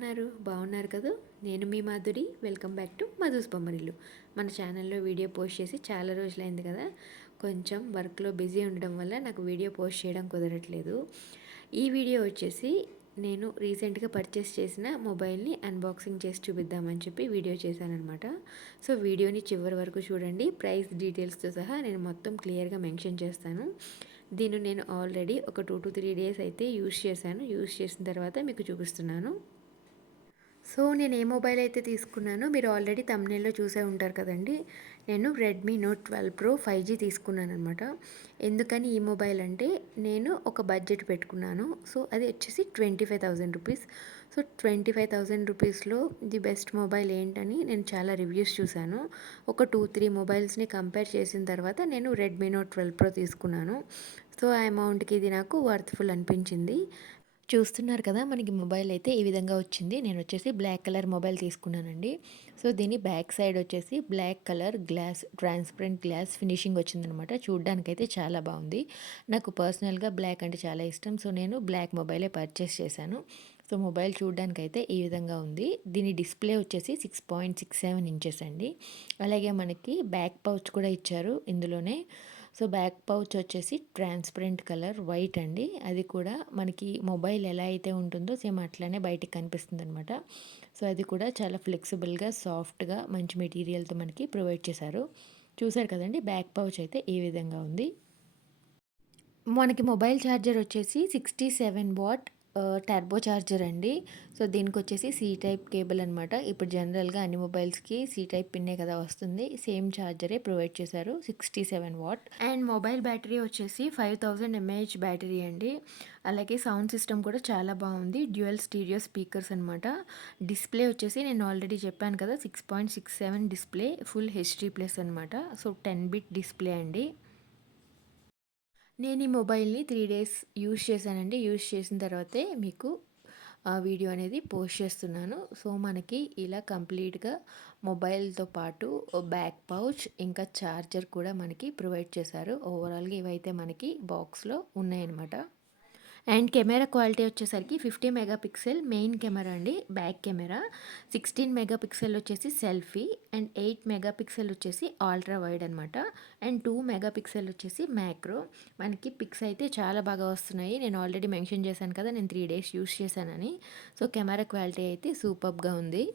ఉన్నారు? బాగున్నారు కదా? నేను మీ Madhuri. Welcome back to Madhu's Bommarillu. మన ఛానల్లో వీడియో పోస్ట్ చేసి చాలా రోజులైంది కదా. కొంచెం వర్క్లో బిజీ ఉండడం వల్ల నాకు వీడియో పోస్ట్ చేయడం కుదరట్లేదు. ఈ వీడియో వచ్చేసి నేను రీసెంట్గా పర్చేస్ చేసిన మొబైల్ని అన్బాక్సింగ్ చేసి చూపిద్దామని చెప్పి వీడియో చేశానమాట. సో వీడియోని చివరి వరకు చూడండి. ప్రైస్ డీటెయిల్స్తో సహా నేను మొత్తం క్లియర్గా మెన్షన్ చేస్తాను. దీన్ని నేను ఆల్రెడీ ఒక 2 to 3 డేస్ అయితే యూస్ చేశాను. యూస్ చేసిన తర్వాత మీకు చూపిస్తున్నాను. సో నేను ఏ మొబైల్ అయితే తీసుకున్నానో మీరు ఆల్రెడీ థంబ్నెయిల్లో చూసే ఉంటారు కదండి. నేను రెడ్మీ నోట్ 12 ప్రో 5G తీసుకున్నాను అనమాట. ఎందుకని ఈ మొబైల్ అంటే నేను ఒక బడ్జెట్ పెట్టుకున్నాను. సో అది వచ్చేసి 25,000 రూపీస్. సో 25,000 రూపీస్లో ది బెస్ట్ మొబైల్ ఏంటని నేను చాలా రివ్యూస్ చూశాను. ఒక 2-3 మొబైల్స్ని కంపేర్ చేసిన తర్వాత నేను రెడ్మీ నోట్ 12 ప్రో తీసుకున్నాను. సో ఆ అమౌంట్కి ఇది నాకు వర్త్ఫుల్ అనిపించింది. చూస్తున్నారు కదా, మనకి మొబైల్ అయితే ఈ విధంగా వచ్చింది. నేను వచ్చేసి బ్లాక్ కలర్ మొబైల్ తీసుకున్నానండి. సో దీని బ్యాక్ సైడ్ వచ్చేసి black colour glass, transparent glass finishing వచ్చిందనమాట. చూడ్డానికైతే చాలా బాగుంది. నాకు పర్సనల్గా బ్లాక్ అంటే చాలా ఇష్టం. సో నేను బ్లాక్ మొబైలే పర్చేస్ చేశాను. సో మొబైల్ చూడ్డానికైతే ఈ విధంగా ఉంది. దీని డిస్ప్లే వచ్చేసి 6.67 ఇంచెస్ అండి. అలాగే మనకి బ్యాక్ పౌచ్ కూడా ఇచ్చారు ఇందులోనే. సో బ్యాక్ పౌచ్ వచ్చేసి ట్రాన్స్పరెంట్ కలర్ వైట్ అండి. అది కూడా మనకి మొబైల్ ఎలా అయితే ఉంటుందో సేమ్ అట్లానే బయటికి కనిపిస్తుంది అనమాట. సో అది కూడా చాలా ఫ్లెక్సిబుల్గా, సాఫ్ట్గా, మంచి మెటీరియల్తో మనకి ప్రొవైడ్ చేశారు. చూసారు కదండి, బ్యాక్ పౌచ్ అయితే ఈ విధంగా ఉంది. మనకి మొబైల్ ఛార్జర్ వచ్చేసి 67 వాట్ టర్బో ఛార్జర్ అండి. సో దీనికి వచ్చేసి సి టైప్ కేబుల్ అనమాట. ఇప్పుడు జనరల్గా అన్ని మొబైల్స్కి సి టైప్ పిన్నే కదా వస్తుంది. సేమ్ ఛార్జరే ప్రొవైడ్ చేశారు, 67 వాట్. అండ్ మొబైల్ బ్యాటరీ వచ్చేసి 5000 mAh బ్యాటరీ అండి. అలాగే సౌండ్ సిస్టమ్ కూడా చాలా బాగుంది. డ్యూయల్ స్టీరియో స్పీకర్స్ అనమాట. డిస్ప్లే వచ్చేసి నేను ఆల్రెడీ చెప్పాను కదా, 6.67 డిస్ప్లే, ఫుల్ HD+ అనమాట. సో 10 బిట్ డిస్ప్లే అండి. నేను ఈ మొబైల్ని 3 డేస్ యూస్ చేశానండి. యూస్ చేసిన తర్వాతే మీకు వీడియో అనేది పోస్ట్ చేస్తున్నాను. సో మనకి ఇలా కంప్లీట్గా మొబైల్తో పాటు బ్యాక్ పౌచ్, ఇంకా ఛార్జర్ కూడా మనకి ప్రొవైడ్ చేశారు. ఓవరాల్గా ఇవైతే మనకి బాక్స్లో ఉన్నాయన్నమాట. అండ్ కెమెరా క్వాలిటీ వచ్చేసరికి 50 మెగాపిక్సెల్ మెయిన్ కెమెరా అండి, బ్యాక్ కెమెరా. 16 మెగాపిక్సెల్ వచ్చేసి సెల్ఫీ, అండ్ 8 మెగాపిక్సెల్ వచ్చేసి అల్ట్రా వైడ్ అనమాట. అండ్ 2 మెగాపిక్సెల్ వచ్చేసి మ్యాక్రో. మనకి పిక్స్ అయితే చాలా బాగా వస్తున్నాయి. నేను ఆల్రెడీ మెన్షన్ చేశాను కదా, నేను 3 డేస్ యూస్ చేశానని. సో కెమెరా క్వాలిటీ అయితే సూపర్గా ఉంది.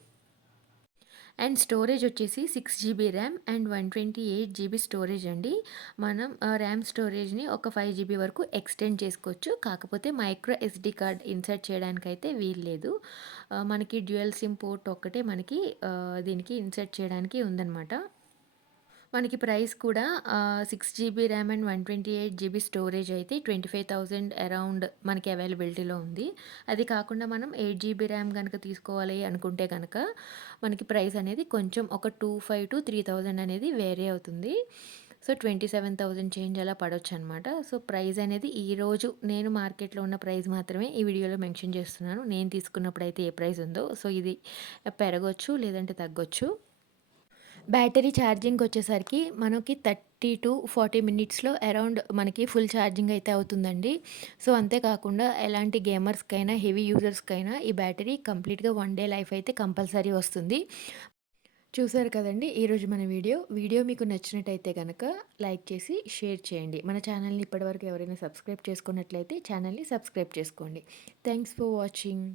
అండ్ స్టోరేజ్ వచ్చేసి 6 GB RAM and 128 GB storage అండి. మనం ర్యామ్ స్టోరేజ్ని ఒక 5 GB వరకు ఎక్స్టెండ్ చేసుకోవచ్చు. కాకపోతే మైక్రో SD కార్డ్ ఇన్సర్ట్ చేయడానికైతే వీల్లేదు. మనకి డ్యూయల్ సిమ్ పోర్ట్ ఒక్కటే మనకి దీనికి ఇన్సర్ట్ చేయడానికి ఉందన్నమాట. మనకి ప్రైస్ కూడా 6 GB RAM and 128 GB storage అయితే 25,000 అరౌండ్ మనకి అవైలబిలిటీలో ఉంది. అది కాకుండా మనం 8 GB ర్యామ్ కనుక తీసుకోవాలి అనుకుంటే కనుక మనకి ప్రైస్ అనేది కొంచెం ఒక 2500 to 3000 అనేది వేరే అవుతుంది. సో 27,000 చేంజ్ అలా పడవచ్చు అనమాట. సో ప్రైస్ అనేది ఈరోజు నేను మార్కెట్లో ఉన్న ప్రైస్ మాత్రమే ఈ వీడియోలో మెన్షన్ చేస్తున్నాను. నేను తీసుకున్నప్పుడు అయితే ఏ ప్రైస్ ఉందో. సో ఇది పెరగొచ్చు, లేదంటే తగ్గొచ్చు. బ్యాటరీ ఛార్జింగ్ వచ్చేసరికి మనకి 30 to 40 మినిట్స్లో అరౌండ్ మనకి ఫుల్ ఛార్జింగ్ అయితే అవుతుందండి. సో అంతేకాకుండా ఎలాంటి గేమర్స్కైనా, హెవీ యూజర్స్కైనా ఈ బ్యాటరీ కంప్లీట్గా 1 డే లైఫ్ అయితే కంపల్సరీ వస్తుంది. చూసారు కదండి ఈరోజు మన వీడియో మీకు నచ్చినట్టయితే కనుక లైక్ చేసి షేర్ చేయండి. మన ఛానల్ని ఇప్పటివరకు ఎవరైనా సబ్స్క్రైబ్ చేసుకున్నట్లయితే ఛానల్ని సబ్స్క్రైబ్ చేసుకోండి. Thanks for watching.